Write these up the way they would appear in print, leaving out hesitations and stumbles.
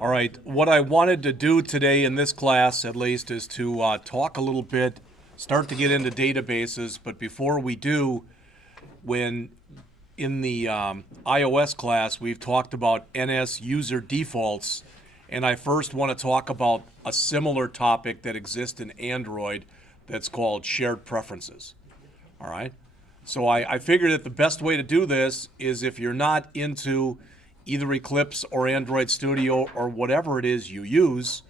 All right, what I wanted to do today in this class, at least, is to talk a little bit, start to get into databases. But before we do, when in the iOS class, we've talked about NS user defaults, and I first want to talk about a similar topic that exists in Android that's called shared preferences. All right, so I figured that the best way to do this is if you're not into either Eclipse or Android Studio or whatever it is you use,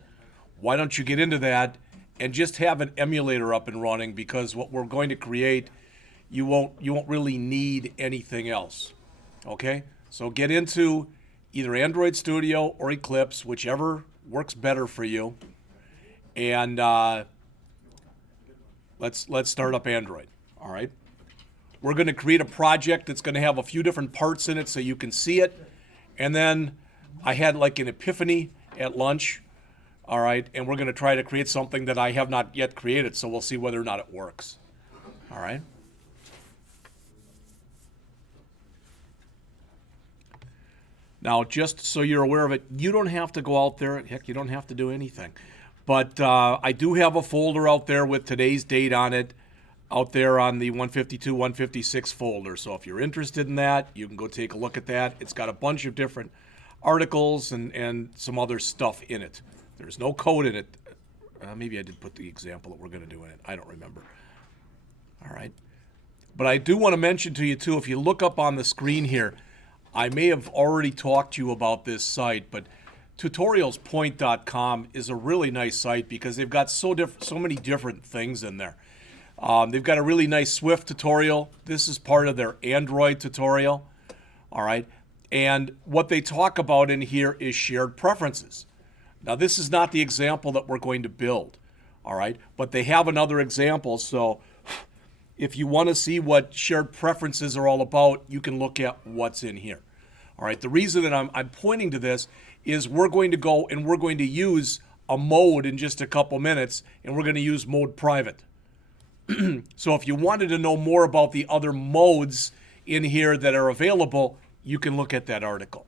why don't you get into that and just have an emulator up and running, because what we're going to create, you won't really need anything else. Okay? So get into either Android Studio or Eclipse, whichever works better for you, and let's start up Android. All right? We're going to create a project that's going to have a few different parts in it so you can see it. And then I had like an epiphany at lunch, all right, and we're going to try to create something that I have not yet created, so we'll see whether or not it works, all right? Now, just so you're aware of it, you don't have to go out there. Heck, you don't have to do anything. But I do have a folder out there with today's date on it, out there on the 152, 156 folder. So if you're interested in that, you can go take a look at that. It's got a bunch of different articles and some other stuff in it. There's no code in it. Maybe I did put the example that we're going to do in it. I don't remember. All right. But I do want to mention to you, too, if you look up on the screen here, I may have already talked to you about this site, but tutorialspoint.com is a really nice site because they've got so many different things in there. They've got a really nice Swift tutorial. This is part of their Android tutorial. All right. And what they talk about in here is shared preferences. Now, this is not the example that we're going to build. All right. But they have another example. So if you want to see what shared preferences are all about, you can look at what's in here. All right. The reason that I'm pointing to this is we're going to go and we're going to use a mode in just a couple minutes, and we're going to use mode private. So if you wanted to know more about the other modes in here that are available, you can look at that article.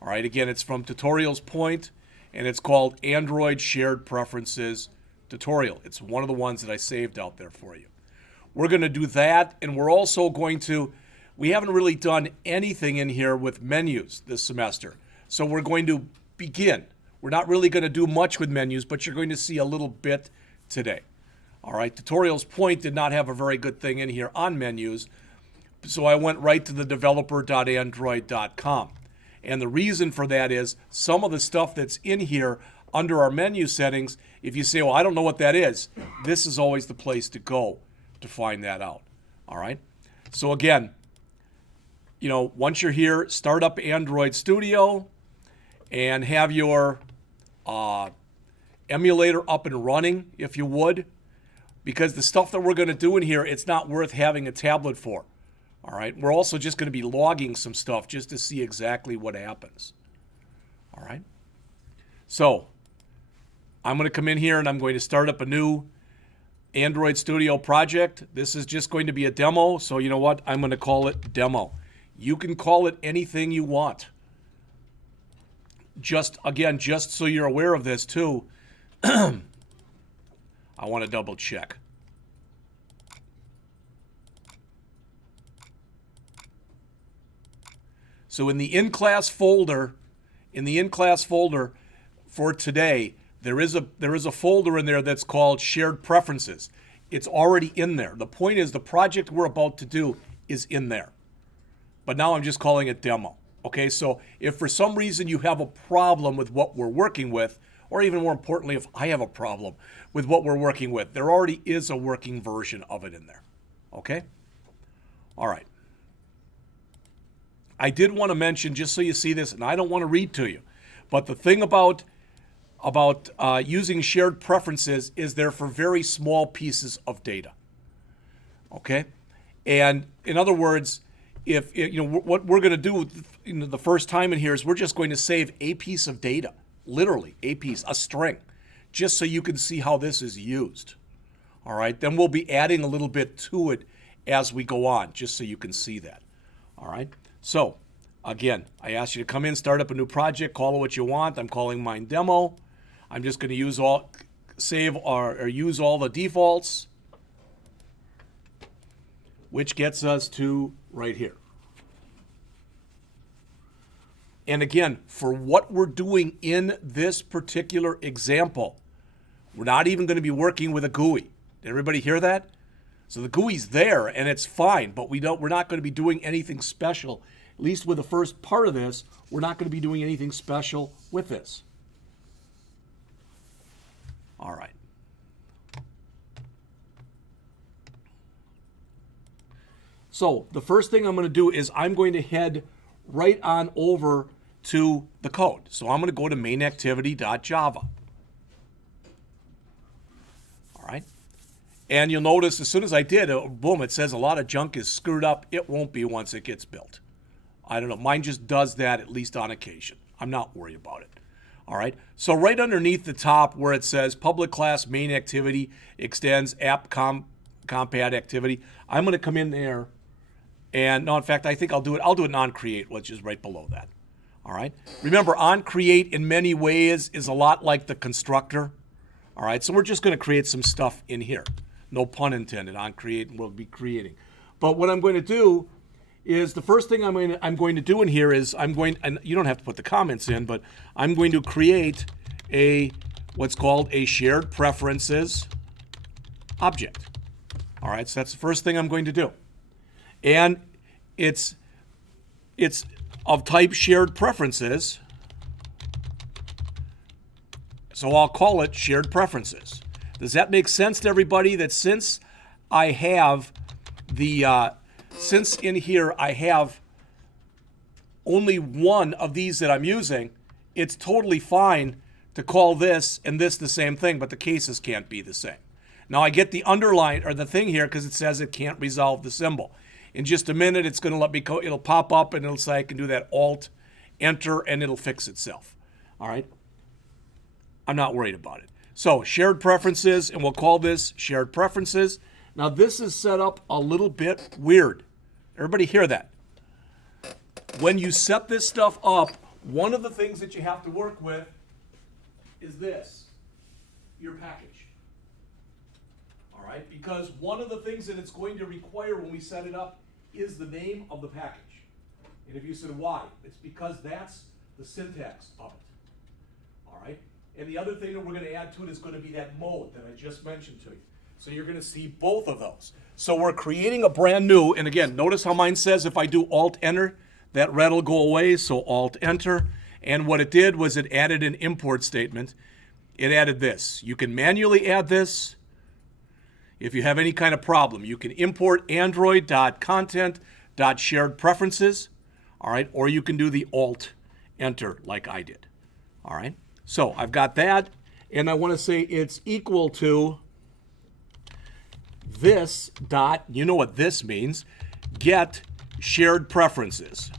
All right, again, it's from Tutorials Point, and it's called Android Shared Preferences Tutorial. It's one of the ones that I saved out there for you. We're going to do that, and we're also going to, we haven't really done anything in here with menus this semester. So we're going to begin. We're not really going to do much with menus, but you're going to see a little bit today. All right, Tutorials Point did not have a very good thing in here on menus, so I went right to the developer.android.com. And the reason for that is some of the stuff that's in here under our menu settings, if you say, well, I don't know what that is, this is always the place to go to find that out. All right, so again, once you're here, start up Android Studio and have your emulator up and running, if you would. Because the stuff that we're going to do in here, it's not worth having a tablet for. All right. We're also just going to be logging some stuff just to see exactly what happens. All right. So I'm going to come in here and I'm going to start up a new Android Studio project. This is just going to be a demo. So you know what? I'm going to call it demo. You can call it anything you want. Just so you're aware of this too, I want to double check. So in the in-class folder, for today, there is a folder in there that's called shared preferences. It's already in there. The point is the project we're about to do is in there. But now I'm just calling it demo. Okay, so if for some reason you have a problem with what we're working with, or even more importantly, if I have a problem with what we're working with, there already is a working version of it in there. Okay? All right. I did want to mention, just so you see this, and I don't want to read to you, but the thing about using shared preferences is they're for very small pieces of data. Okay? And in other words, if what we're going to do the first time in here is we're just going to save a piece of data. Literally, a piece, a string, just so you can see how this is used. All right, then we'll be adding a little bit to it as we go on, just so you can see that. All right, so Again, I asked you to come in, start up a new project, call it what you want. I'm calling mine demo. I'm just going to use use all the defaults, which gets us to right here. And again, for what we're doing in this particular example, we're not even going to be working with a GUI. Did everybody hear that? So the GUI's there and it's fine, but we're not going to be doing anything special. At least with the first part of this, we're not going to be doing anything special with this. All right. So the first thing I'm going to do is I'm going to head right on over to the code. So I'm going to go to mainactivity.java. All right. And you'll notice as soon as I did, boom, it says a lot of junk is screwed up. It won't be once it gets built. I don't know. Mine just does that at least on occasion. I'm not worried about it. All right. So right underneath the top where it says public class main activity extends app compat activity, I'm going to come in there and no, in fact, I think I'll do it on create, which is right below that. All right. Remember, on create in many ways is a lot like the constructor. All right. So we're just going to create some stuff in here. No pun intended. On create, and we'll be creating. But what I'm going to do is the first thing I'm going to do in here is and you don't have to put the comments in, but I'm going to create what's called a shared preferences object. All right, so that's the first thing I'm going to do. And it's of type shared preferences. So I'll call it shared preferences. Does that make sense to everybody that since I have since in here I have only one of these that I'm using, it's totally fine to call this and this the same thing, but the cases can't be the same. Now I get the underline or the thing here because it says it can't resolve the symbol. In just a minute, it's going to let me go. It'll pop up and it'll say I can do that Alt, Enter, and it'll fix itself. All right. I'm not worried about it. So shared preferences, and we'll call this shared preferences. Now this is set up a little bit weird. Everybody hear that? When you set this stuff up, one of the things that you have to work with is this, your package. All right, because one of the things that it's going to require when we set it up is the name of the package. And if you said why, it's because that's the syntax of it. All right, and the other thing that we're going to add to it is going to be that mode that I just mentioned to you. So you're going to see both of those. So we're creating a brand new, and again, notice how mine says if I do Alt-Enter, that red will go away, so Alt-Enter. And what it did was it added an import statement. It added this. You can manually add this. If you have any kind of problem, you can import android.content.sharedpreferences, all right, or you can do the Alt-Enter like I did, all right? So I've got that, and I want to say it's equal to this dot, you know what this means, get shared preferences.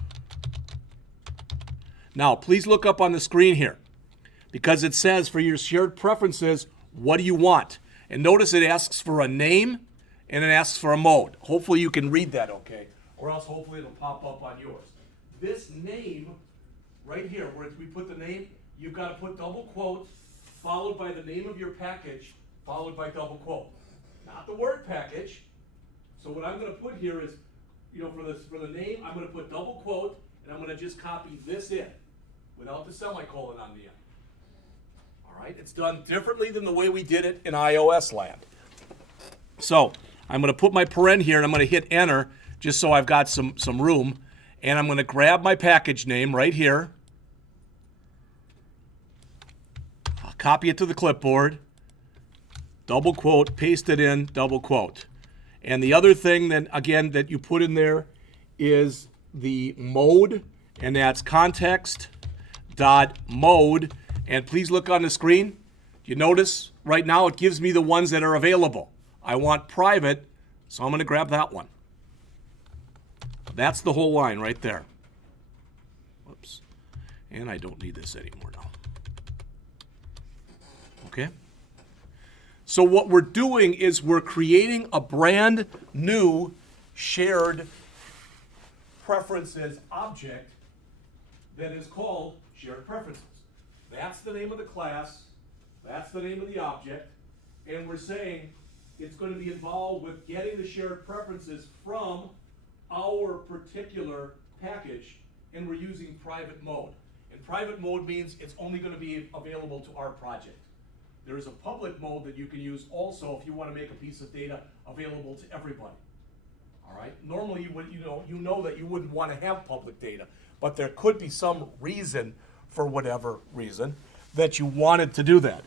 Now, please look up on the screen here because it says for your shared preferences, what do you want? And notice it asks for a name and it asks for a mode. Hopefully you can read that okay, or else hopefully it'll pop up on yours. This name right here, where we put the name, you've got to put double quote followed by the name of your package followed by double quote. Not the word package. So what I'm going to put here is, for the name, I'm going to put double quote, and I'm going to just copy this in without the semicolon on the end. All right, it's done differently than the way we did it in iOS land. So I'm going to put my paren here, and I'm going to hit Enter just so I've got some room, and I'm going to grab my package name right here. I'll copy it to the clipboard. Double quote, paste it in, double quote. And the other thing then, again, that you put in there is the mode, and that's context.mode. And please look on the screen. You notice right now it gives me the ones that are available. I want private, so I'm going to grab that one. That's the whole line right there. Whoops. And I don't need this anymore now. Okay? So what we're doing is we're creating a brand new shared preferences object that is called shared preferences. That's the name of the class, that's the name of the object, and we're saying it's going to be involved with getting the shared preferences from our particular package, and we're using private mode. And private mode means it's only going to be available to our project. There is a public mode that you can use also if you want to make a piece of data available to everybody. All right. Normally, you know that you wouldn't want to have public data, but there could be some reason, for whatever reason, that you wanted to do that.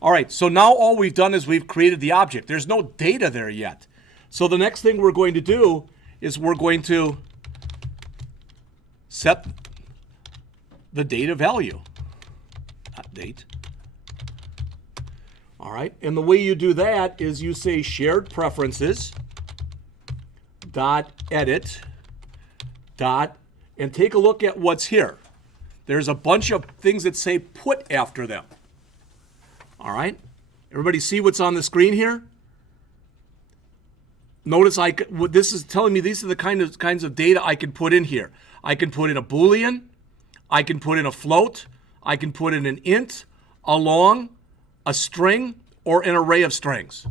All right. So now all we've done is we've created the object. There's no data there yet. So the next thing we're going to do is we're going to set the data value. Not date. All right, and the way you do that is you say shared preferences dot edit dot, and take a look at what's here. There's a bunch of things that say put after them. All right, everybody see what's on the screen here? Notice this is telling me these are the kinds of data I can put in here. I can put in a Boolean, I can put in a float, I can put in an int, a long, a string, or an array of strings.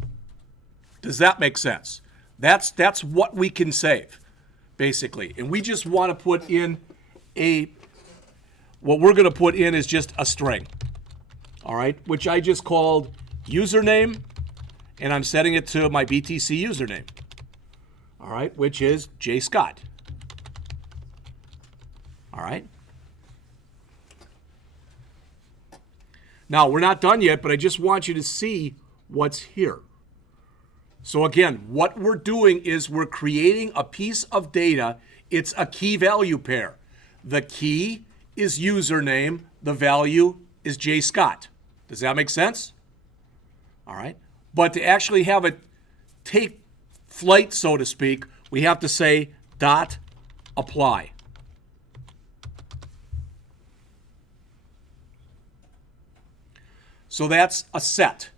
Does that make sense? That's what we can save, basically. And we just want to put in what we're going to put in is just a string, all right, which I just called username, and I'm setting it to my BTC username, all right, which is jscott, all right. Now, we're not done yet, but I just want you to see what's here. So again, what we're doing is we're creating a piece of data. It's a key value pair. The key is username. The value is jscott. Does that make sense? All right. But to actually have it take flight, so to speak, we have to say dot apply. So that's a set.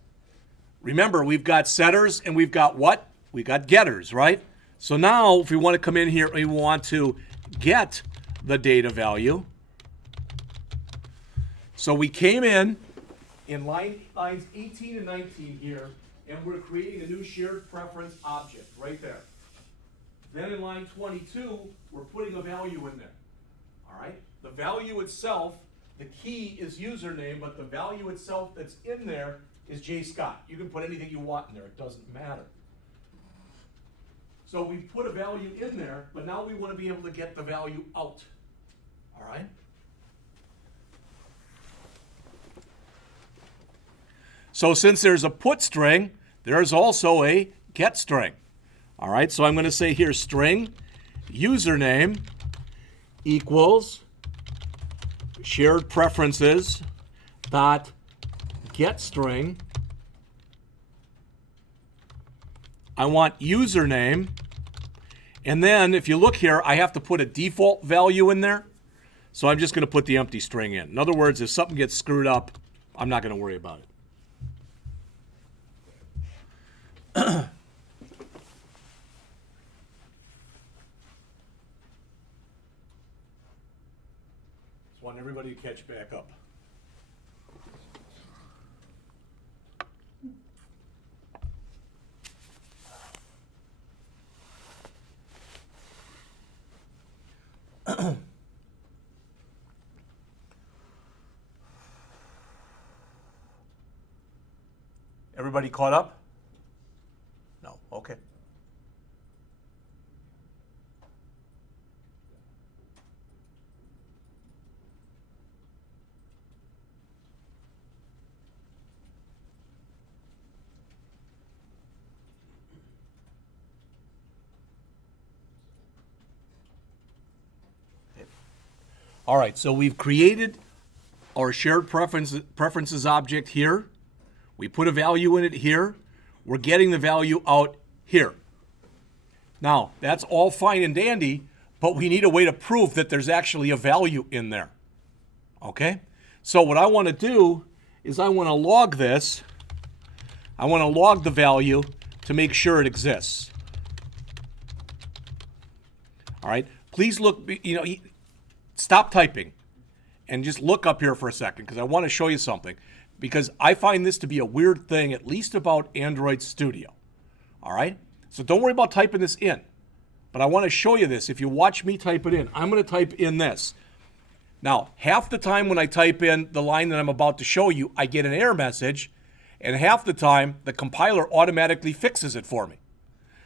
Remember, we've got setters and we've got what? We've got getters, right? So now if we want to come in here and we want to get the data value. So we came in lines 18 and 19 here, and we're creating a new shared preference object right there. Then in line 22, we're putting a value in there. All right? The value itself, the key is username, but the value itself that's in there is jscott. You can put anything you want in there. It doesn't matter. So we put a value in there, but now we want to be able to get the value out. All right? So since there's a put string, there's also a get string. All right? So I'm going to say here string username equals shared preferences dot get string. I want username, and then if you look here, I have to put a default value in there. So I'm just going to put the empty string in. In other words, if something gets screwed up, I'm not going to worry about it. Just want everybody to catch back up. Everybody caught up? No, okay. All right, so we've created our shared preferences object here. We put a value in it here. We're getting the value out here. Now, that's all fine and dandy, but we need a way to prove that there's actually a value in there. Okay? So what I want to do is I want to log this. I want to log the value to make sure it exists. All right? Please look, stop typing and just look up here for a second because I want to show you something. Because I find this to be a weird thing, at least about Android Studio. All right? So don't worry about typing this in. But I want to show you this. If you watch me type it in, I'm going to type in this. Now, half the time when I type in the line that I'm about to show you, I get an error message. And half the time, the compiler automatically fixes it for me.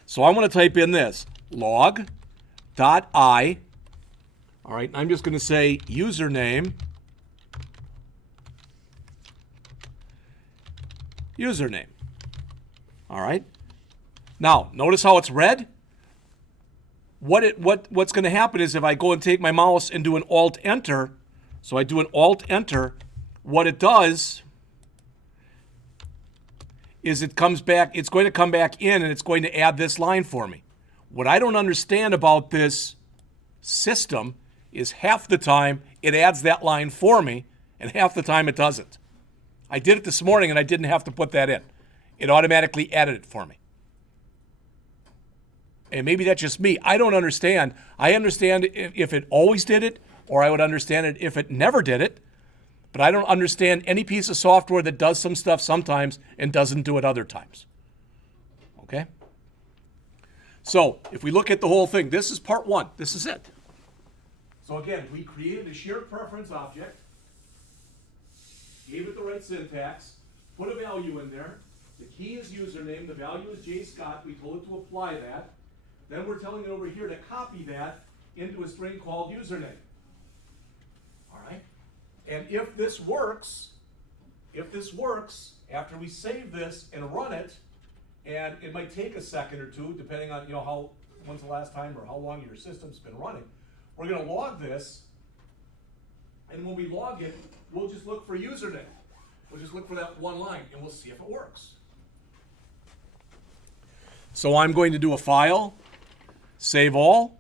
So I'm going to type in this, log.i. All right, I'm just going to say username. All right. Now, notice how it's red? What's going to happen is if I go and take my mouse and do an Alt-Enter, so I do an Alt-Enter, what it does is it's going to come back in and it's going to add this line for me. What I don't understand about this system is half the time it adds that line for me and half the time it doesn't. I did it this morning and I didn't have to put that in. It automatically added it for me. And maybe that's just me. I don't understand. I understand if it always did it, or I would understand it if it never did it. But I don't understand any piece of software that does some stuff sometimes and doesn't do it other times. Okay? So if we look at the whole thing, this is part one. This is it. So again, we created a shared preference object, gave it the right syntax, put a value in there. The key is username. The value is jscott. We told it to apply that. Then we're telling it over here to copy that into a string called username. All right? And if this works, after we save this and run it, and it might take a second or two, depending on when's the last time or how long your system's been running, we're going to log this, and when we log it, we'll just look for username. We'll just look for that one line, and we'll see if it works. So I'm going to do a file, save all,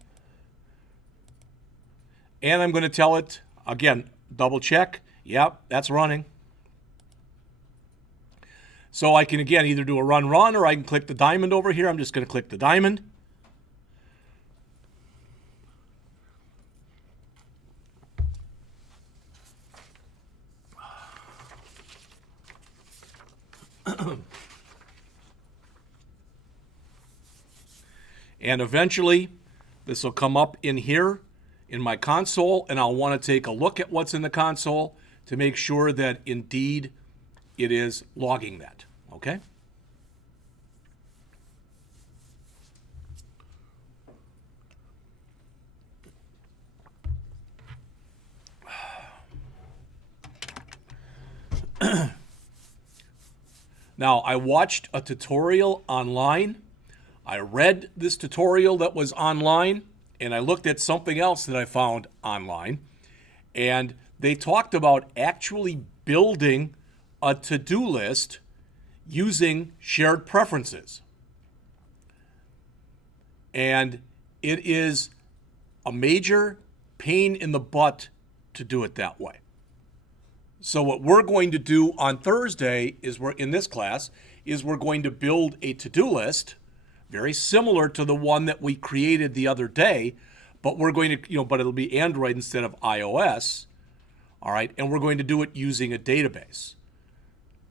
and I'm going to tell it, again, double check, yep, that's running. So I can, again, either do a run, or I can click the diamond over here. I'm just going to click the diamond. And eventually, this will come up in here in my console, and I'll want to take a look at what's in the console to make sure that indeed it is logging that, okay? Now, I watched a tutorial online. I read this tutorial that was online, and I looked at something else that I found online, and they talked about actually building a to-do list using shared preferences. And it is a major pain in the butt to do it that way. So what we're going to do on Thursday is we're going to build a to-do list very similar to the one that we created the other day, but we're going to, but it'll be Android instead of iOS. All right, and we're going to do it using a database.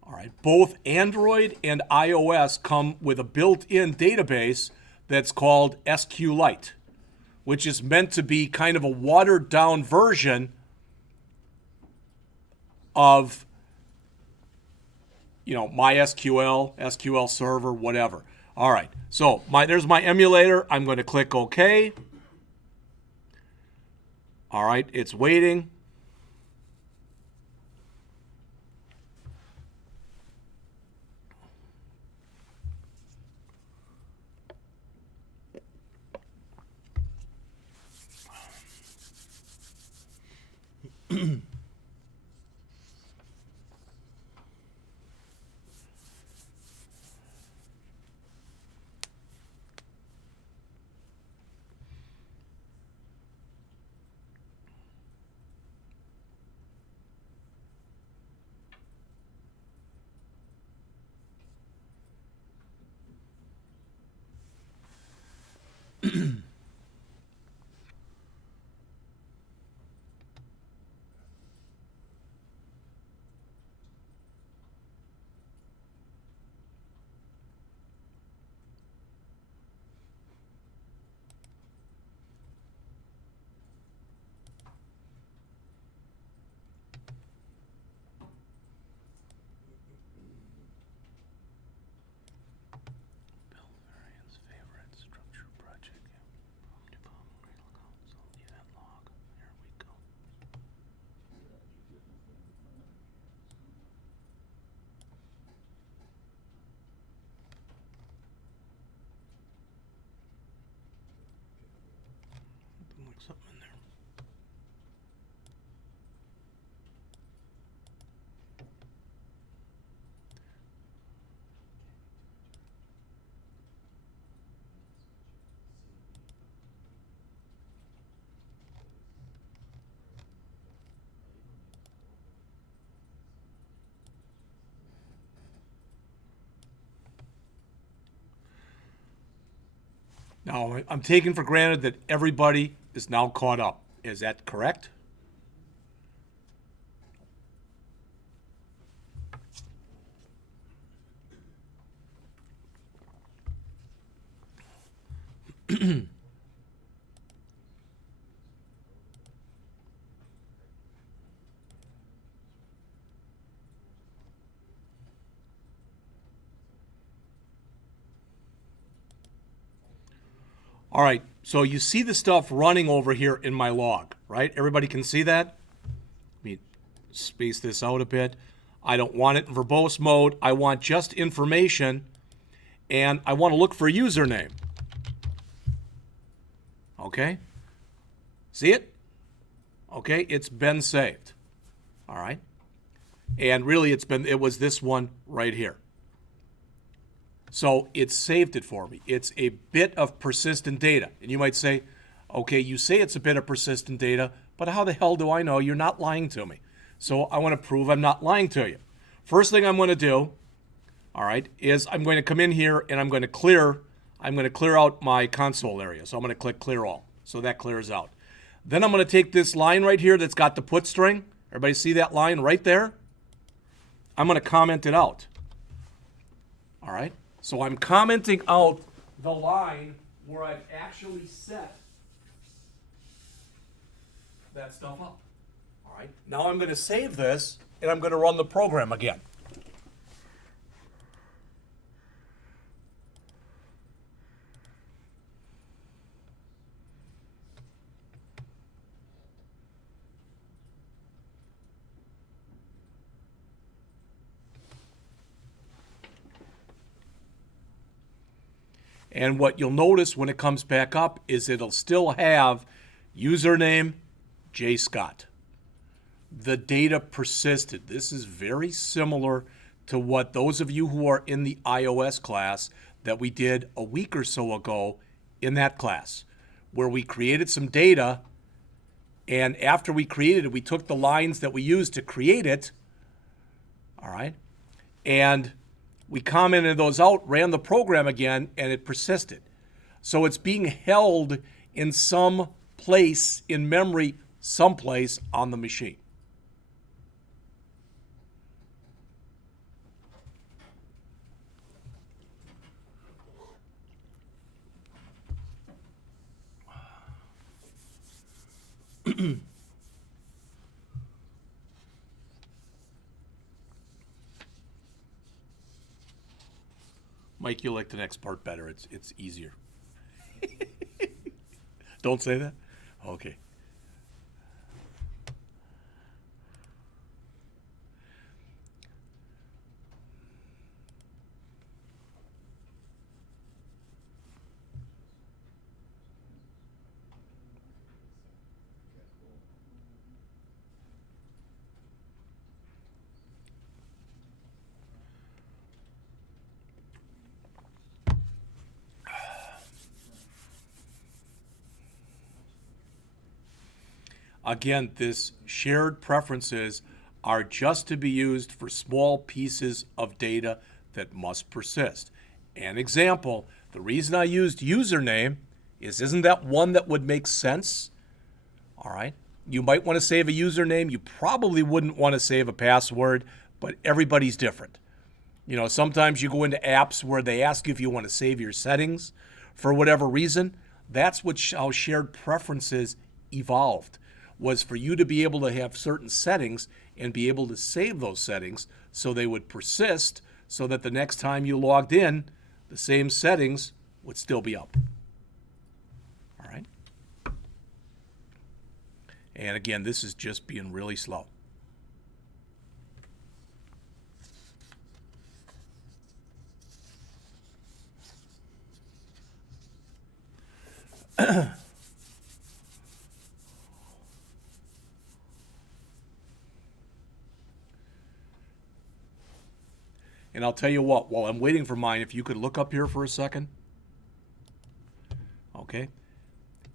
All right, both Android and iOS come with a built-in database that's called SQLite, which is meant to be kind of a watered-down version of, MySQL, SQL Server, whatever. All right, so there's my emulator. I'm going to click OK. All right, it's waiting. Now, I'm taking for granted that everybody is now caught up. Is that correct? All right, so you see the stuff running over here in my log, right? Everybody can see that? Let me space this out a bit. I don't want it in verbose mode. I want just information, and I want to look for a username. Okay? See it? Okay, it's been saved. All right? And really it was this one right here. So it saved it for me. It's a bit of persistent data. And you might say, okay, you say it's a bit of persistent data, but how the hell do I know you're not lying to me? So I want to prove I'm not lying to you. First thing I'm going to do, all right, is I'm going to come in here and I'm going to clear out my console area. So I'm going to click clear all. So that clears out. Then I'm going to take this line right here that's got the put string. Everybody see that line right there? I'm going to comment it out. All right? So I'm commenting out the line where I've actually set that stuff up. All right? Now I'm going to save this and I'm going to run the program again. And what you'll notice when it comes back up is it'll still have username J. Scott. The data persisted. This is very similar to what those of you who are in the iOS class that we did a week or so ago in that class, where we created some data, and after we created it, we took the lines that we used to create it, all right, and we commented those out, ran the program again, and it persisted. So it's being held in some place in memory, someplace on the machine. Mike, you'll like the next part better. It's easier. Don't say that? Okay. Again, this shared preferences are just to be used for small pieces of data that must persist. An example, the reason I used username is, isn't that one that would make sense? All right. You might want to save a username. You probably wouldn't want to save a password, but everybody's different. You know, sometimes you go into apps where they ask you if you want to save your settings for whatever reason. That's how shared preferences evolved, was for you to be able to have certain settings and be able to save those settings so they would persist, so that the next time you logged in, the same settings would still be up. All right? And again, this is just being really slow. And I'll tell you what, while I'm waiting for mine, if you could look up here for a second. Okay?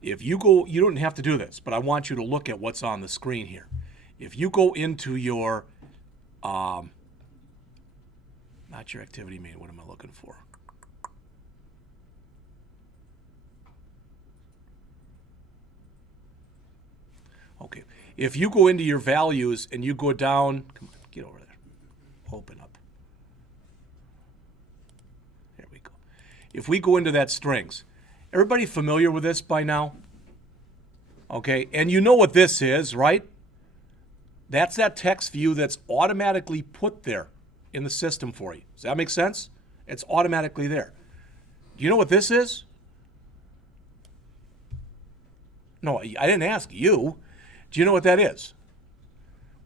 If you go, you don't have to do this, but I want you to look at what's on the screen here. If you go into your, not your activity main, what am I looking for? Okay. If you go into your values and you go down, come on, get over there. Open up. There we go. If we go into that strings, everybody familiar with this by now? Okay, and you know what this is, right? That's that text view that's automatically put there in the system for you. Does that make sense? It's automatically there. Do you know what this is? No, I didn't ask you. Do you know what that is?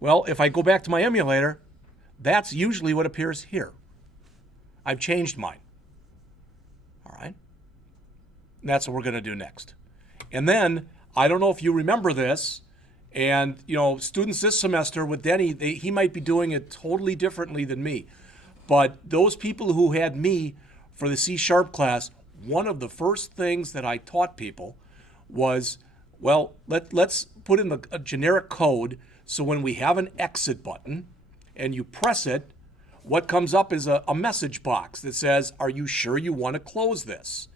Well, if I go back to my emulator, that's usually what appears here. I've changed mine. All right? And that's what we're going to do next. And then, I don't know if you remember this, and students this semester with Denny, he might be doing it totally differently than me. But those people who had me for the C# class, one of the first things that I taught people was, well, let's put in a generic code so when we have an exit button and you press it, what comes up is a message box that says, are you sure you want to close this?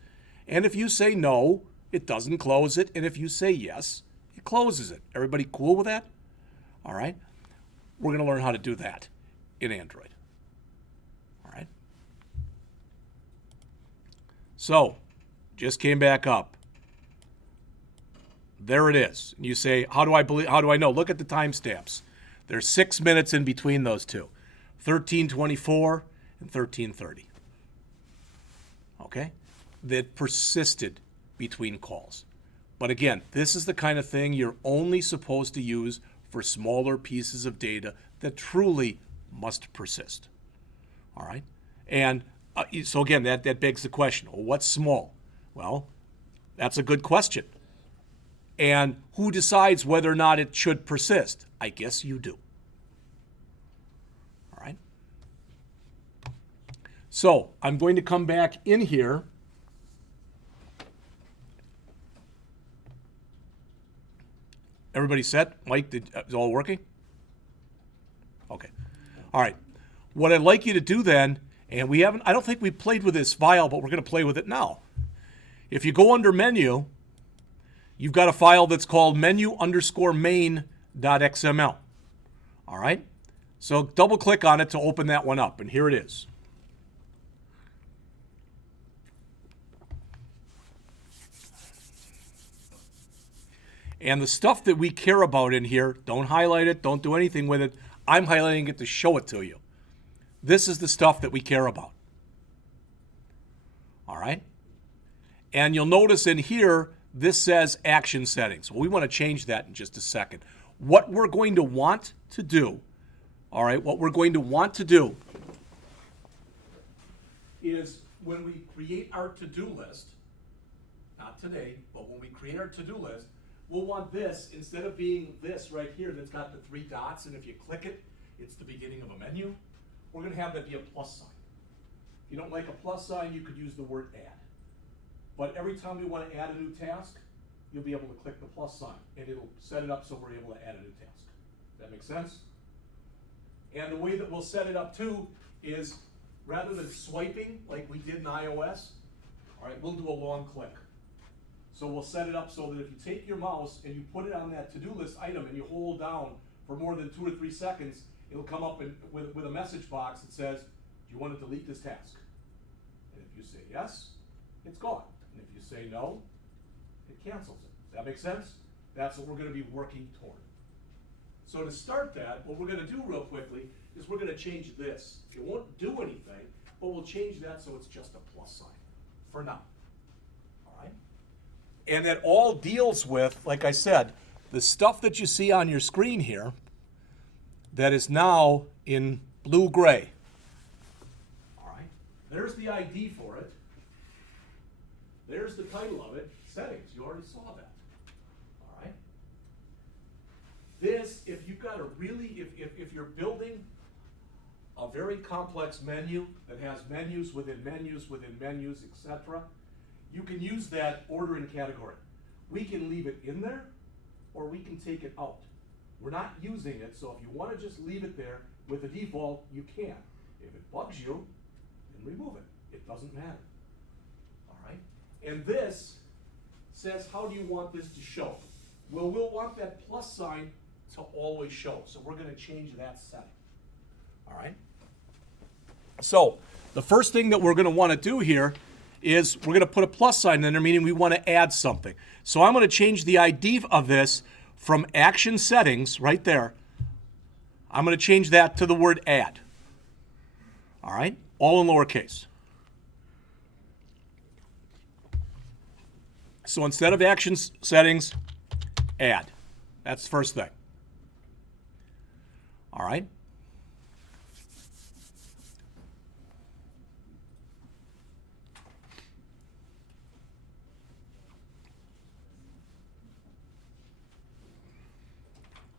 And if you say no, it doesn't close it. And if you say yes, it closes it. Everybody cool with that? All right. We're going to learn how to do that in Android. All right. So, just came back up. There it is. And you say, how do I know? Look at the timestamps. There's 6 minutes in between those two. 13:24 and 13:30. Okay? That persisted between calls. But again, this is the kind of thing you're only supposed to use for smaller pieces of data that truly must persist. All right? And so again, that begs the question, well, what's small? Well, that's a good question. And who decides whether or not it should persist? I guess you do. All right? So I'm going to come back in here. Everybody set? Mike, is it all working? Okay. All right. What I'd like you to do then, and I don't think we played with this file, but we're going to play with it now. If you go under menu, you've got a file that's called menu_main.xml. All right? So double click on it to open that one up, and here it is. And the stuff that we care about in here, don't highlight it, don't do anything with it. I'm highlighting it to show it to you. This is the stuff that we care about. All right? And you'll notice in here, this says action settings. Well, we want to change that in just a second. What we're going to want to do, all right, what we're going to want to do is when we create our to-do list, not today, but when we create our to-do list, we'll want this, instead of being this right here that's got the 3 dots, and if you click it, it's the beginning of a menu, we're going to have that be a plus sign. If you don't like a plus sign, you could use the word add. But every time we want to add a new task, you'll be able to click the plus sign, and it'll set it up so we're able to add a new task. Does that make sense? And the way that we'll set it up too is, rather than swiping like we did in iOS, all right, we'll do a long click. So we'll set it up so that if you take your mouse and you put it on that to-do list item and you hold down for more than 2 or 3 seconds, it'll come up with a message box that says, do you want to delete this task? And if you say yes, it's gone. And if you say no, it cancels it. Does that make sense? That's what we're going to be working toward. So to start that, what we're going to do real quickly is we're going to change this. It won't do anything, but we'll change that so it's just a plus sign for now. All right? And that all deals with, like I said, the stuff that you see on your screen here that is now in blue-gray. All right? There's the ID for it. There's the title of it, settings. You already saw that. All right? This, if you've got a really, if you're building a very complex menu that has menus within menus within menus, etc., you can use that order and category. We can leave it in there, or we can take it out. We're not using it, so if you want to just leave it there with the default, you can. If it bugs you, then remove it. It doesn't matter. All right? And this says, how do you want this to show? Well, we'll want that plus sign to always show. So we're going to change that setting. All right? So the first thing that we're going to want to do here is we're going to put a plus sign in there, meaning we want to add something. So I'm going to change the ID of this from action settings, right there. I'm going to change that to the word add. All right? All in lowercase. So instead of action settings, add. That's the first thing. All right?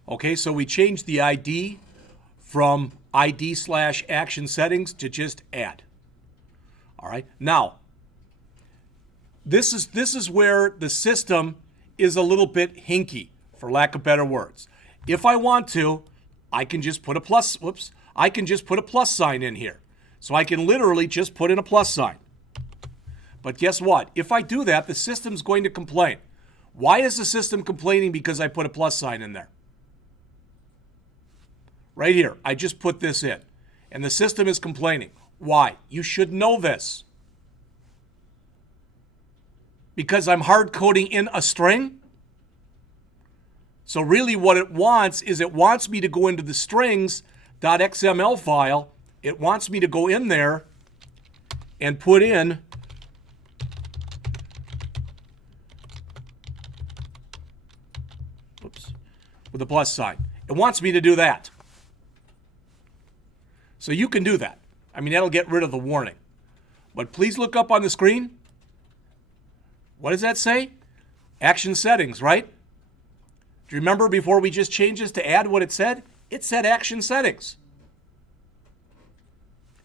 Okay, so we changed the ID from ID/action settings to just add. All right, now, this is where the system is a little bit hinky, for lack of better words. If I want to, I can just put a plus, I can just put a plus sign in here. So I can literally just put in a plus sign. But guess what? If I do that, the system's going to complain. Why is the system complaining because I put a plus sign in there? Right here, I just put this in. And the system is complaining. Why? You should know this. Because I'm hard coding in a string? So really what it wants is it wants me to go into the strings.xml file. It wants me to go in there and put in with a plus sign. It wants me to do that. So you can do that. I mean, that'll get rid of the warning. But please look up on the screen. What does that say? Action settings, right? Do you remember before we just changed this to add what it said? It said action settings.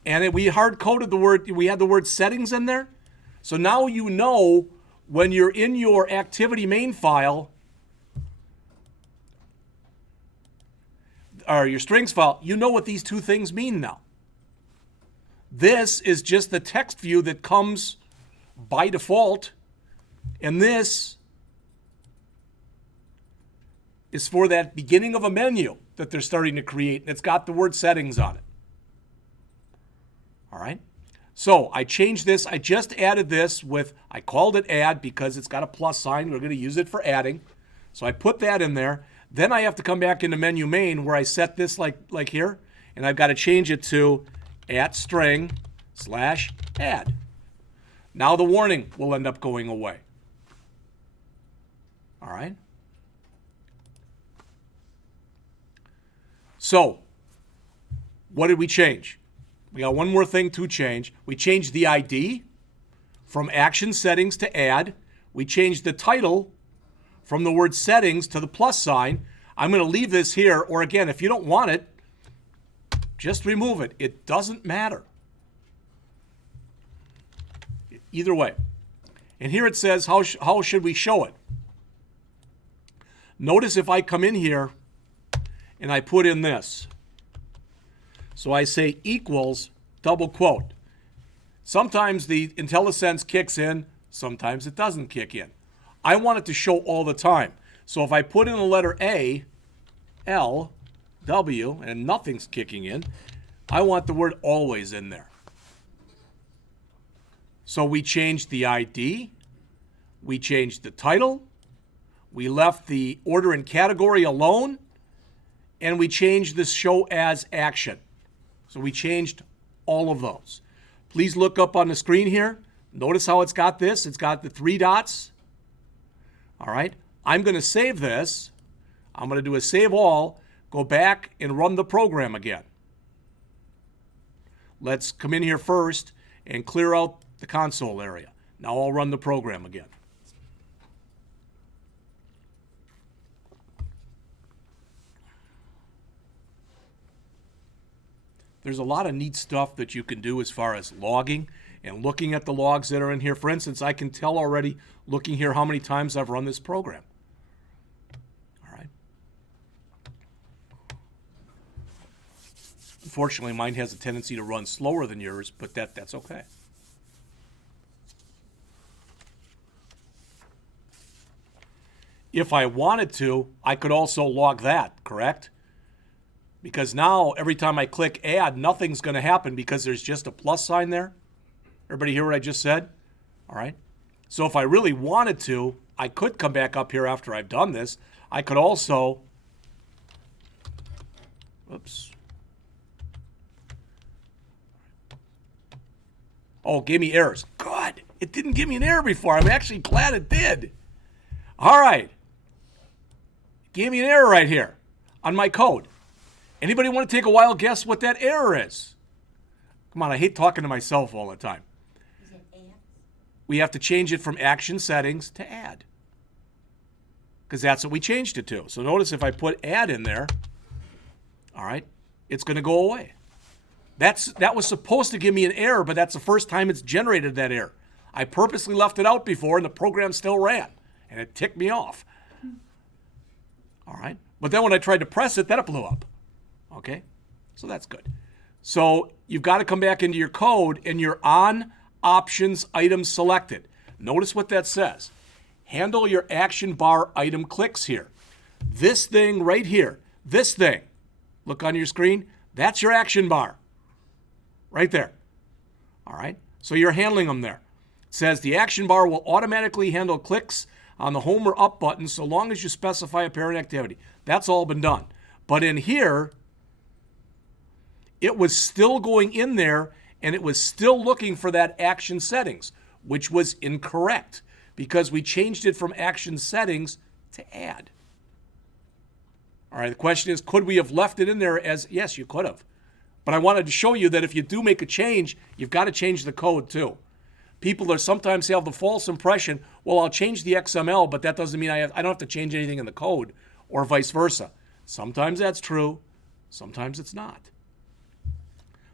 And we hard-coded the word, we had the word settings in there. So now you know when you're in your activity main file, or your strings file, you know what these two things mean now. This is just the text view that comes by default, and this is for that beginning of a menu that they're starting to create, and it's got the word settings on it. All right? So I changed this. I just added this with, I called it add because it's got a plus sign. We're going to use it for adding. So I put that in there. Then I have to come back into menu main where I set this like here, and I've got to change it to @string/add. Now the warning will end up going away. All right? So, what did we change? We got one more thing to change. We changed the ID from action settings to add. We changed the title from the word settings to the plus sign. I'm going to leave this here, or again, if you don't want it, just remove it. It doesn't matter. Either way. And here it says, how should we show it? Notice if I come in here and I put in this. So I say equals, double quote. Sometimes the IntelliSense kicks in, sometimes it doesn't kick in. I want it to show all the time. So if I put in the letter A, L, W, and nothing's kicking in, I want the word always in there. So we changed the ID, we changed the title, we left the order and category alone, and we changed the show as action. So we changed all of those. Please look up on the screen here. Notice how it's got this. It's got the 3 dots. All right. I'm going to save this. I'm going to do a save all, go back and run the program again. Let's come in here first and clear out the console area. Now I'll run the program again. There's a lot of neat stuff that you can do as far as logging and looking at the logs that are in here. For instance, I can tell already, looking here, how many times I've run this program. All right. Unfortunately, mine has a tendency to run slower than yours, but that's okay. if I wanted to, I could also log that, correct? Because now every time I click add, nothing's going to happen because there's just a plus sign there. Everybody hear what I just said? All right. So if I really wanted to, I could come back up here after I've done this. I could also, oops. Oh, it gave me errors. Good. It didn't give me an error before. I'm actually glad it did. All right. It gave me an error right here on my code. Anybody want to take a wild guess what that error is? Come on, I hate talking to myself all the time. Is it add? We have to change it from action settings to add. Because that's what we changed it to. So notice if I put add in there, all right, it's going to go away. That was supposed to give me an error, but that's the first time it's generated that error. I purposely left it out before, and the program still ran, and it ticked me off. All right, but then when I tried to press it, then it blew up. Okay, so that's good. So you've got to come back into your code, and you're on options items selected. Notice what that says. Handle your action bar item clicks here. This thing right here, this thing, look on your screen, that's your action bar. Right there. All right, so you're handling them there. It says the action bar will automatically handle clicks on the home or up button so long as you specify a parent activity. That's all been done. But in here, it was still going in there and it was still looking for that action settings, which was incorrect because we changed it from action settings to add. All right, the question is, could we have left it in there as, yes, you could have. But I wanted to show you that if you do make a change, you've got to change the code too. People are sometimes have the false impression, well, I'll change the XML, but that doesn't mean I don't have to change anything in the code, or vice versa. Sometimes that's true, sometimes it's not.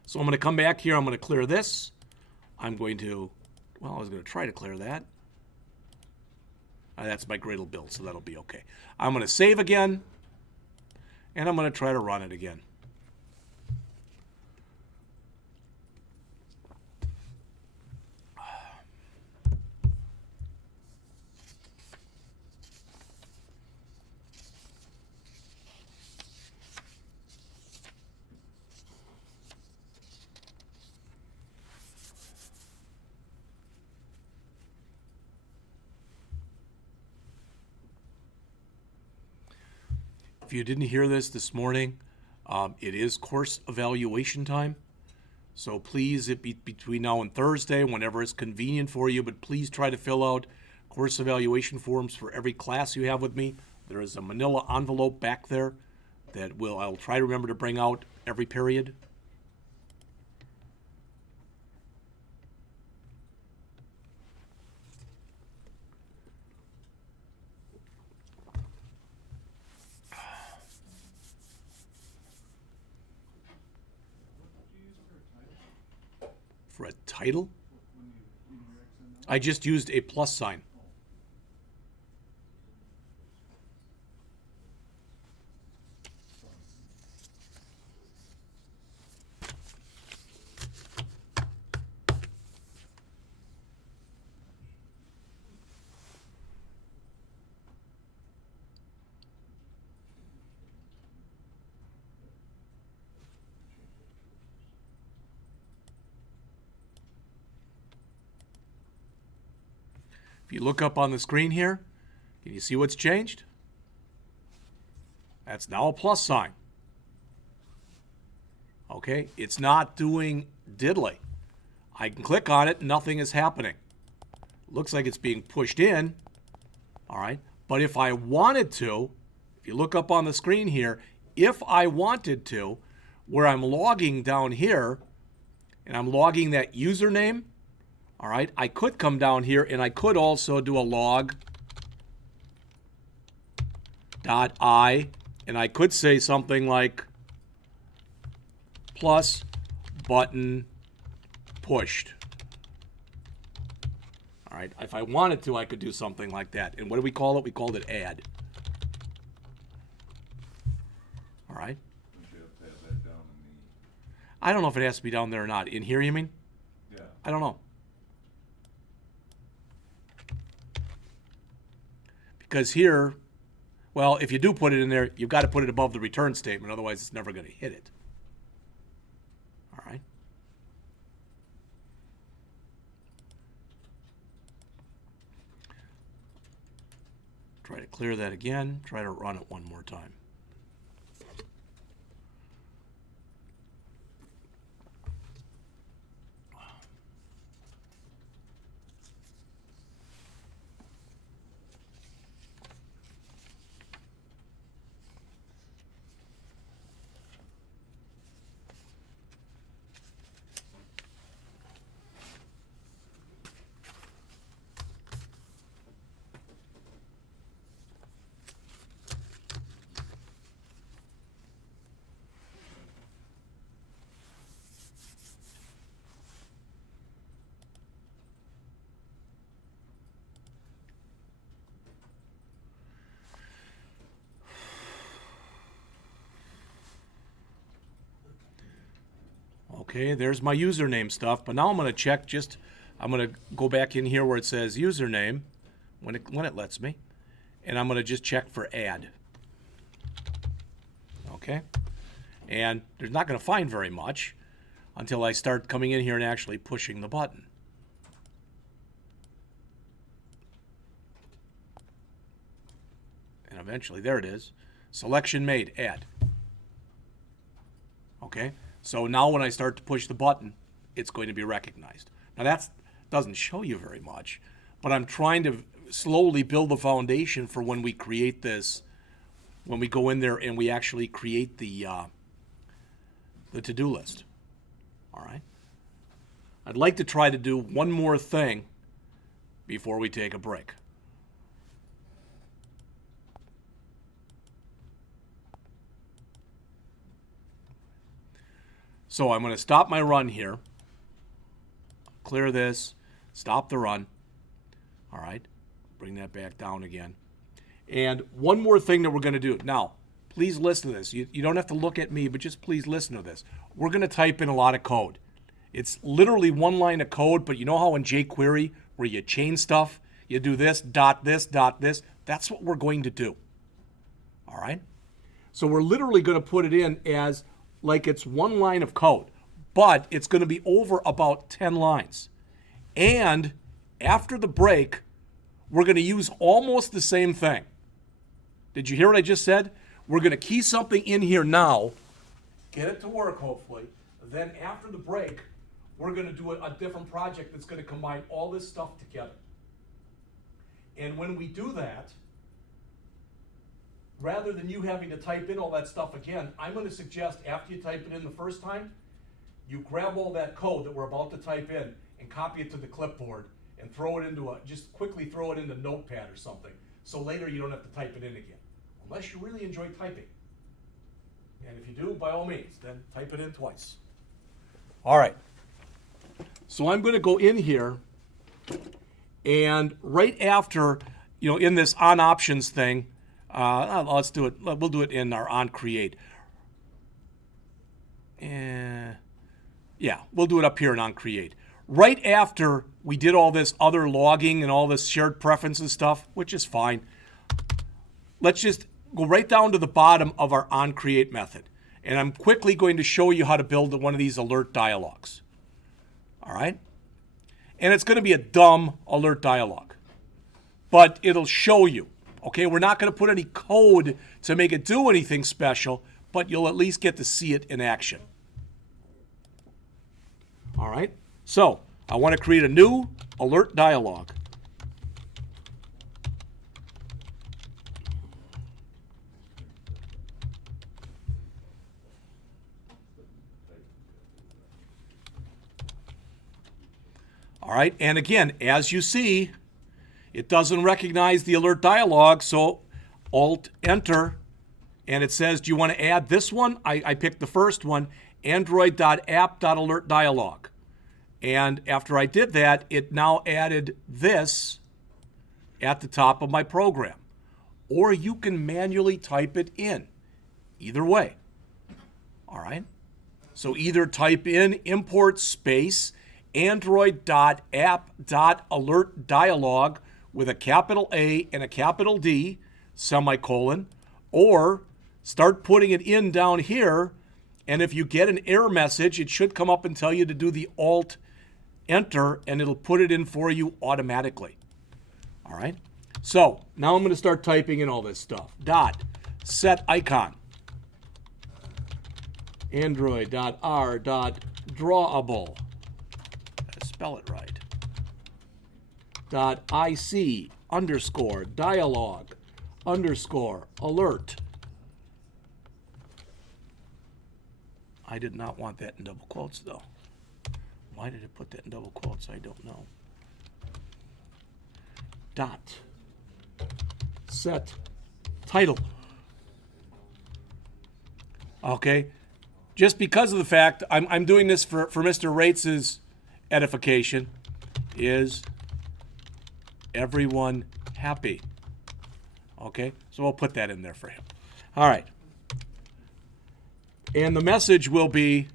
So I'm going to come back here, I'm going to clear this. I'm going to, well, I was going to try to clear that. That's my Gradle build, so that'll be okay. I'm going to save again, and I'm going to try to run it again. If you didn't hear this morning, it is course evaluation time. So please, between now and Thursday, whenever it's convenient for you, but please try to fill out course evaluation forms for every class you have with me. There is a manila envelope back there that I'll try to remember to bring out every period. For a title? I just used a plus sign. If you look up on the screen here, can you see what's changed? That's now a plus sign. Okay, it's not doing diddly. I can click on it, nothing is happening. Looks like it's being pushed in, all right? But if I wanted to, if you look up on the screen here, if I wanted to, where I'm logging down here, and I'm logging that username, all right, I could come down here and I could also do a log.I, and I could say something like plus button pushed. All right, if I wanted to, I could do something like that. And what do we call it? We called it add. All right. I don't know if it has to be down there or not. In here, you mean? Yeah. I don't know. Because here, Well, if you do put it in there, you've got to put it above the return statement. Otherwise, it's never going to hit it. All right. Try to clear that again. Try to run it one more time. Okay, there's my username stuff, but now I'm going to check I'm going to go back in here where it says username, when it lets me, and I'm going to just check for add. Okay, and there's not going to find very much until I start coming in here and actually pushing the button. And eventually, there it is. Selection made, add. Okay. So now when I start to push the button, it's going to be recognized. Now that doesn't show you very much, but I'm trying to slowly build the foundation for when we create this, when we go in there and we actually create the to-do list. All right. I'd like to try to do one more thing before we take a break. So I'm going to stop my run here, clear this, stop the run. All right, bring that back down again. And one more thing that we're going to do. Now, please listen to this. You don't have to look at me, but just please listen to this. We're going to type in a lot of code. It's literally one line of code, but you know how in jQuery where you chain stuff, you do this, dot this, dot this? That's what we're going to do. All right? So we're literally going to put it in as like it's one line of code, but it's going to be over about 10 lines. And after the break, we're going to use almost the same thing. Did you hear what I just said? We're going to key something in here now, get it to work hopefully. Then after the break, we're going to do a different project that's going to combine all this stuff together. And when we do that, rather than you having to type in all that stuff again, I'm going to suggest after you type it in the first time, you grab all that code that we're about to type in and copy it to the clipboard and throw it into just quickly throw it into Notepad or something. So later you don't have to type it in again, unless you really enjoy typing. And if you do, by all means, then type it in twice. All right. So I'm going to go in here and right after, in this on options thing, let's do it. We'll do it in our on create. Yeah, we'll do it up here in on create. Right after we did all this other logging and all this shared preferences stuff, which is fine, let's just go right down to the bottom of our on create method. And I'm quickly going to show you how to build one of these alert dialogues. All right? And it's going to be a dumb alert dialogue, but it'll show you. Okay, we're not going to put any code to make it do anything special, but you'll at least get to see it in action. All right, so I want to create a new alert dialog. All right, and again, as you see, it doesn't recognize the alert dialog, so Alt-Enter, and it says, do you want to add this one? I picked the first one, android.app.alert dialog. And after I did that, it now added this at the top of my program. Or you can manually type it in. Either way. All right? So either type in import space android.app.alert dialog with a capital A and a capital D, semicolon, or start putting it in down here, and if you get an error message, it should come up and tell you to do the Alt Enter, and it'll put it in for you automatically. All right? So now I'm going to start typing in all this stuff. Dot set icon. Android.r.drawable. Gotta spell it right. .ic underscore dialog underscore alert. I did not want that in double quotes though. Why did it put that in double quotes? I don't know. Dot set title. Okay. Just because of the fact I'm doing this for Mr. Rates' edification, is everyone happy? Okay, so we'll put that in there for him. All right. And the message will be,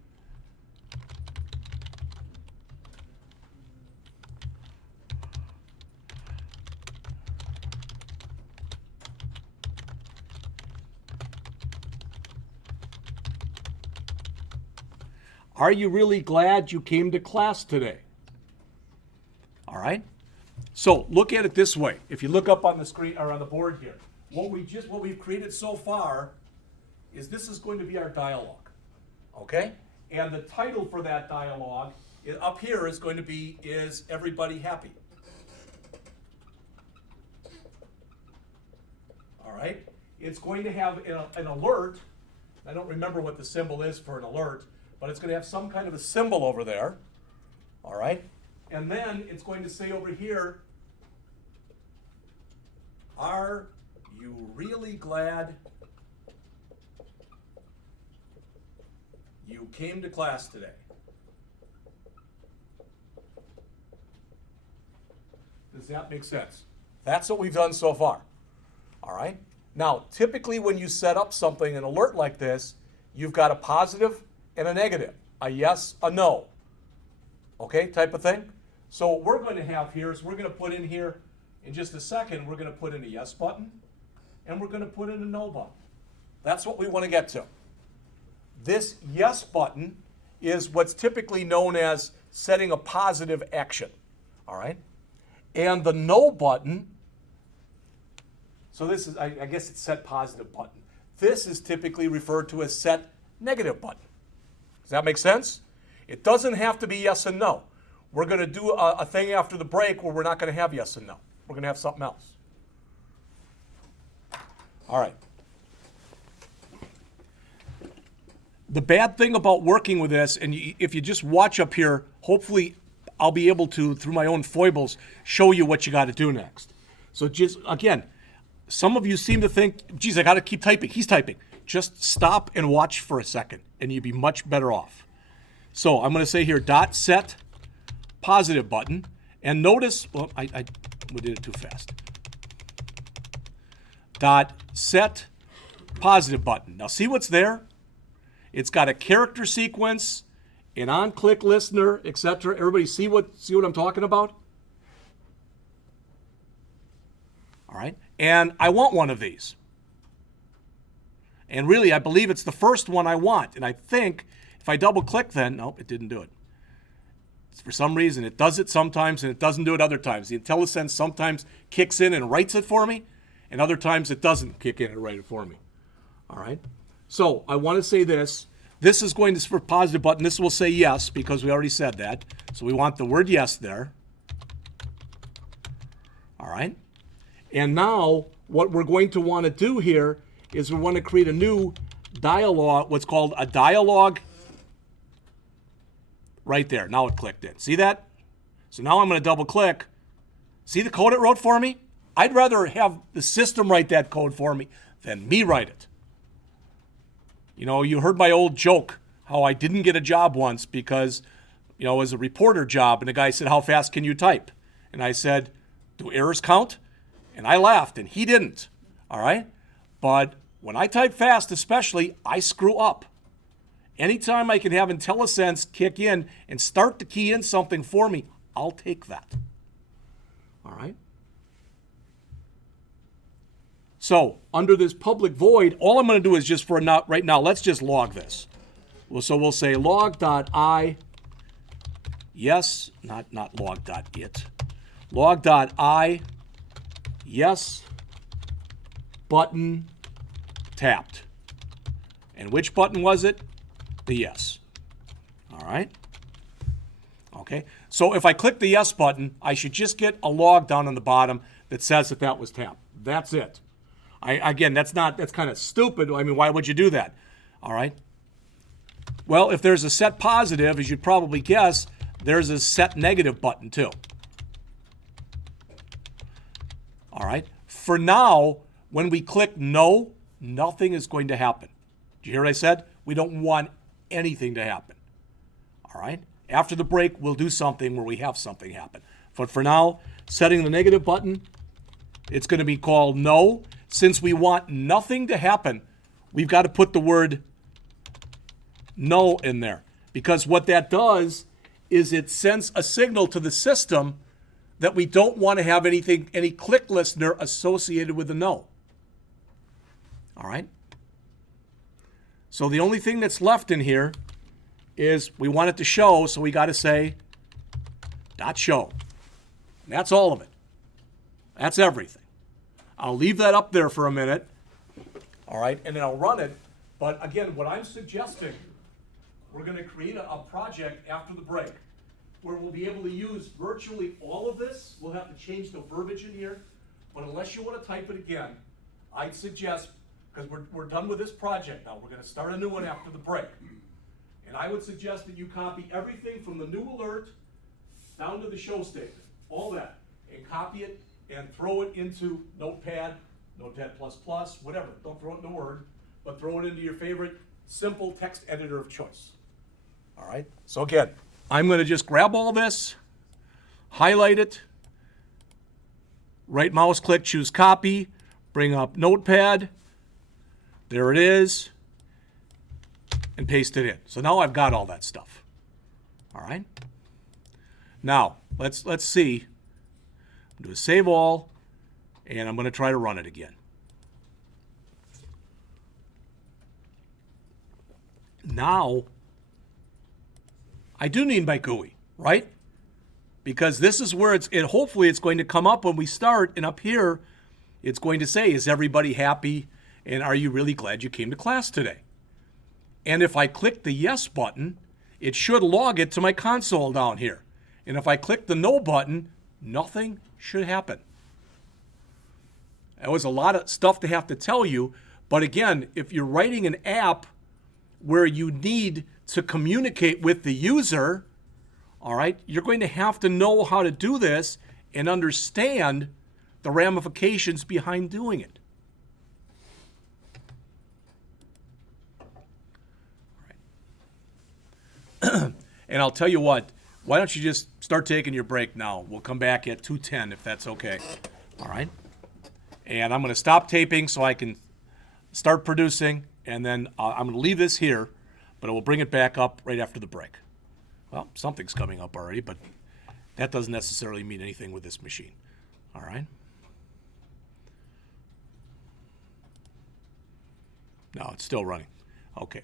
are you really glad you came to class today? All right. So look at it this way. If you look up on the screen or on the board here, what we've created so far is this is going to be our dialogue. Okay? And the title for that dialogue up here is going to be, is everybody happy? All right? It's going to have an alert. I don't remember what the symbol is for an alert, but it's going to have some kind of a symbol over there. All right? And then it's going to say over here, are you really glad you came to class today? Does that make sense? That's what we've done so far. All right? Now, typically when you set up something, an alert like this, you've got a positive and a negative, a yes, a no. Okay, type of thing. So what we're going to have here is we're going to put in here, in just a second, we're going to put in a yes button, and we're going to put in a no button. That's what we want to get to. This yes button is what's typically known as setting a positive action. All right? And the no button, so this is, I guess it's set positive button. This is typically referred to as set negative button. Does that make sense? It doesn't have to be yes and no. We're going to do a thing after the break where we're not going to have yes and no. We're going to have something else. All right. The bad thing about working with this, and if you just watch up here, hopefully I'll be able to, through my own foibles, show you what you got to do next. So just, again, some of you seem to think, geez, I got to keep typing. He's typing. Just stop and watch for a second, and you'd be much better off. So I'm going to say here, dot set positive button, and notice, well, we did it too fast. Dot set positive button. Now see what's there? It's got a character sequence, an on-click listener, etc. Everybody see what I'm talking about? All right, and I want one of these. And really, I believe it's the first one I want, and I think if I double-click then, nope, it didn't do it. For some reason, it does it sometimes, and it doesn't do it other times. The IntelliSense sometimes kicks in and writes it for me, and other times it doesn't kick in and write it for me. All right? So I want to say this. This is going to, for positive button, this will say yes, because we already said that. So we want the word yes there. All right? And now, what we're going to want to do here is we want to create a new dialogue, what's called a dialogue. Right there. Now it clicked in. See that? So now I'm going to double click. See the code it wrote for me? I'd rather have the system write that code for me than me write it. You know, you heard my old joke, how I didn't get a job once because, you know, it was a reporter job, and the guy said, how fast can you type? And I said, do errors count? And I laughed, and he didn't. All right? But when I type fast especially, I screw up. Anytime I can have IntelliSense kick in and start to key in something for me, I'll take that. All right? So under this public void, all I'm going to do is just for now, right now, let's just log this. Well, so we'll say log.I, yes, not log.it, log.I, yes, button tapped. And which button was it? The yes. All right. Okay. So if I click the yes button, I should just get a log down on the bottom that says that that was tapped. That's it. Again, that's kind of stupid. I mean, why would you do that? All right. Well, if there's a set positive, as you'd probably guess, there's a set negative button too. All right. For now, when we click no, nothing is going to happen. Did you hear what I said? We don't want anything to happen. All right. After the break, we'll do something where we have something happen. But for now, setting the negative button, it's going to be called no. Since we want nothing to happen, we've got to put the word no in there. Because what that does is it sends a signal to the system that we don't want to have any click listener associated with the no. All right? So the only thing that's left in here is we want it to show, so we got to say .show. And that's all of it. That's everything. I'll leave that up there for a minute, all right, and then I'll run it. But again, what I'm suggesting, we're going to create a project after the break where we'll be able to use virtually all of this. We'll have to change the verbiage in here, but unless you want to type it again, I'd suggest, because we're done with this project now, we're going to start a new one after the break. And I would suggest that you copy everything from the new alert down to the show statement, all that, and copy it and throw it into Notepad, Notepad++, whatever. Don't throw it in a Word, but throw it into your favorite simple text editor of choice. All right? So again, I'm going to just grab all this, highlight it, right mouse click, choose copy, bring up Notepad. There it is. And paste it in. So now I've got all that stuff. All right? Now, let's see. Do a save all, and I'm going to try to run it again. Now, I do need my GUI, right? Because this is where hopefully it's going to come up when we start, and up here, it's going to say, is everybody happy, and are you really glad you came to class today? And if I click the yes button, it should log it to my console down here. And if I click the no button, nothing should happen. That was a lot of stuff to have to tell you. But again, if you're writing an app where you need to communicate with the user, all right, you're going to have to know how to do this and understand the ramifications behind doing it. And I'll tell you what, why don't you just start taking your break now? We'll come back at 2:10 if that's okay. All right? And I'm going to stop taping so I can start producing, and then I'm going to leave this here, but I will bring it back up right after the break. Well, something's coming up already, but that doesn't necessarily mean anything with this machine. All right? No, it's still running. Okay.